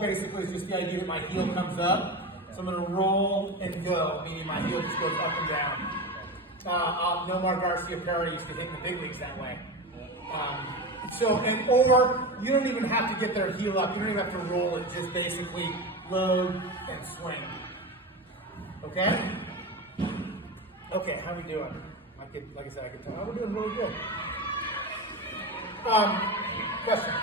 basically is just the idea that my heel comes up. So I'm going to roll and go, meaning my heel just goes up and down. Nomar Garcia Perry used to hit in the big leagues that way. Or you don't even have to get their heel up. You don't even have to roll it. Just basically load and swing. Okay? Okay, how are we doing? Like I said, I could tell. We're doing really good. Question?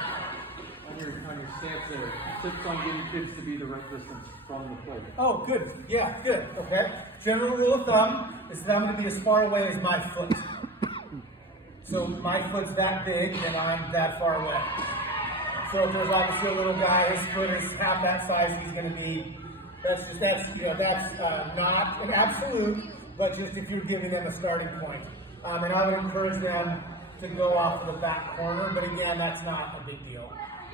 On your stance there, tips on getting kids to be the right distance from the plate. Oh, good. Yeah, good. Okay. General rule of thumb is that I'm going to be as far away as my foot. So my foot's that big, and I'm that far away. So if there's obviously a little guy, his foot is half that size, he's going to be. That's not an absolute, but just if you're giving them a starting point. And I would encourage them to go off of the back corner, but again, that's not a big deal.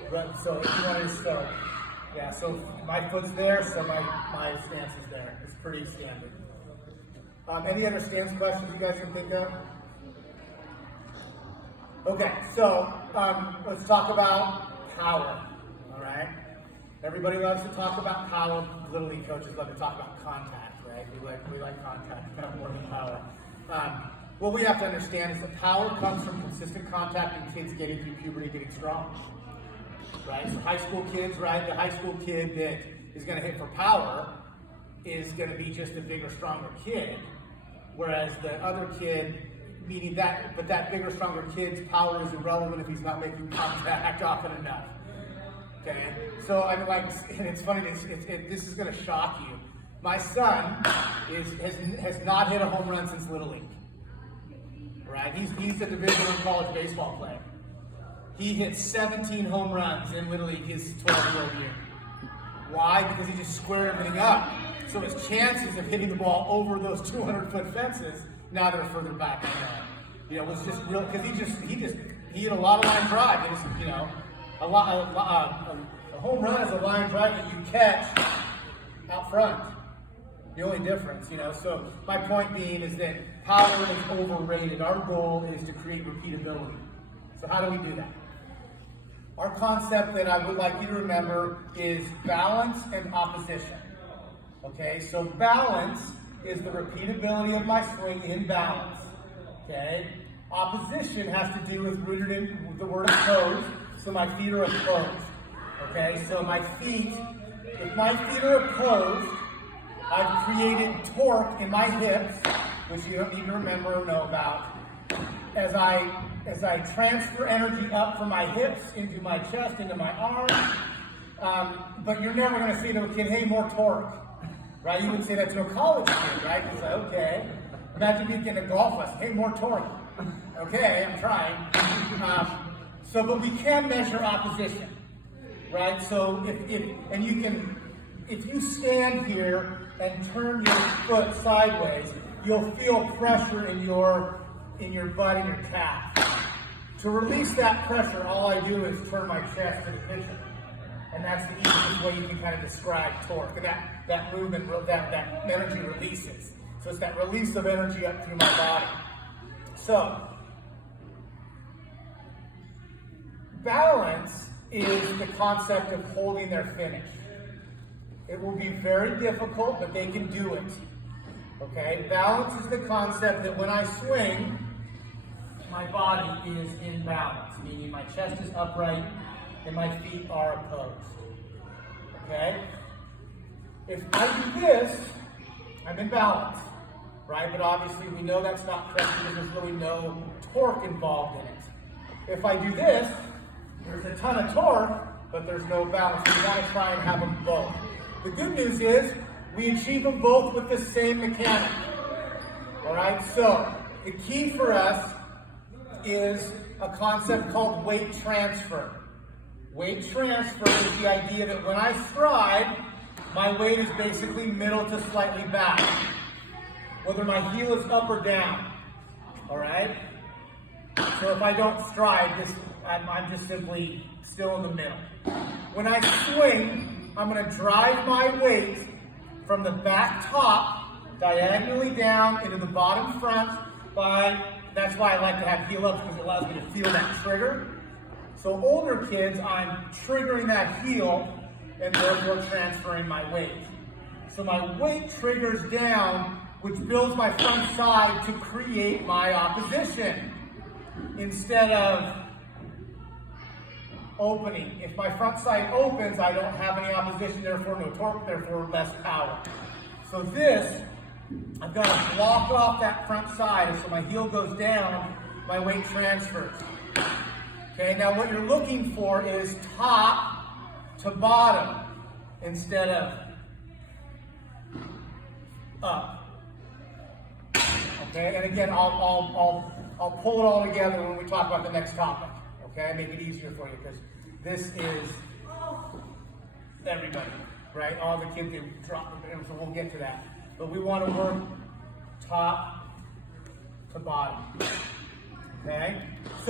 But so if you want to start, yeah. So my foot's there, so my stance is there. It's pretty standard. Any other stance questions you guys can think of? Okay, so let's talk about power. All right. Everybody loves to talk about power. Little league coaches love to talk about contact, right? We like contact, kind of more than power. What we have to understand is that power comes from consistent contact and kids getting through puberty, getting strong. Right? So high school kids, right? The high school kid that is going to hit for power is going to be just a bigger, stronger kid, whereas the other kid, meaning that, but that bigger, stronger kid's power is irrelevant if he's not making contact often enough. Okay? So I mean, like, and it's funny. This is going to shock you. My son has not hit a home run since Little League. Right? He's a Division I college baseball player. He hit 17 home runs in Little League his 12-year-old year. Why? Because he just squared everything up. So his chances of hitting the ball over those 200-foot fences, now they're further back. Was just real, because he hit a lot of line drive. It was, a home run is a line drive that you catch out front. The only difference, So my point being is that power is overrated. Our goal is to create repeatability. So how do we do that? Our concept that I would like you to remember is balance and opposition. Okay, so balance is the repeatability of my swing in balance. Okay, opposition has to do with rooted in the word opposed, so my feet are opposed. Okay, so if my feet are opposed, I've created torque in my hips, which you don't need to remember or know about. As I transfer energy up from my hips into my chest, into my arms, but you're never going to say to a kid, hey, more torque, right? You would say that to a college kid, right? You say, okay. Imagine you get a golf lesson, hey, more torque. Okay, I'm trying. But we can measure opposition, right? So if you stand here and turn your foot sideways, you'll feel pressure in your butt and your calf. To release that pressure, all I do is turn my chest to the pitcher. And that's the easiest way you can kind of describe torque. And that movement, that energy releases. So it's that release of energy up through my body. So, balance is the concept of holding their finish. It will be very difficult, but they can do it. Okay? Balance is the concept that when I swing, my body is in balance, meaning my chest is upright and my feet are opposed. Okay? If I do this, I'm in balance, right? But obviously we know that's not correct because there's really no torque involved in it. If I do this, there's a ton of torque, but there's no balance. We want to try and have them both. The good news is we achieve them both with the same mechanic. All right? So the key for us is a concept called weight transfer. Weight transfer is the idea that when I stride, my weight is basically middle to slightly back, whether my heel is up or down. All right? So if I don't stride, I'm just simply still in the middle. When I swing, I'm going to drive my weight from the back top diagonally down into the bottom front that's why I like to have heel ups, because it allows me to feel that trigger. So older kids, I'm triggering that heel and therefore transferring my weight. So my weight triggers down, which builds my front side to create my opposition instead of opening. If my front side opens, I don't have any opposition, therefore no torque, therefore less power. So this, I've got to block off that front side, so my heel goes down, my weight transfers. Okay, now what you're looking for is top to bottom instead of up. Okay, and again, I'll pull it all together when we talk about the next topic. Okay, make it easier for you because this is everybody, right? All the kids do drop, so we'll get to that. But we want to work top to bottom. Okay, so.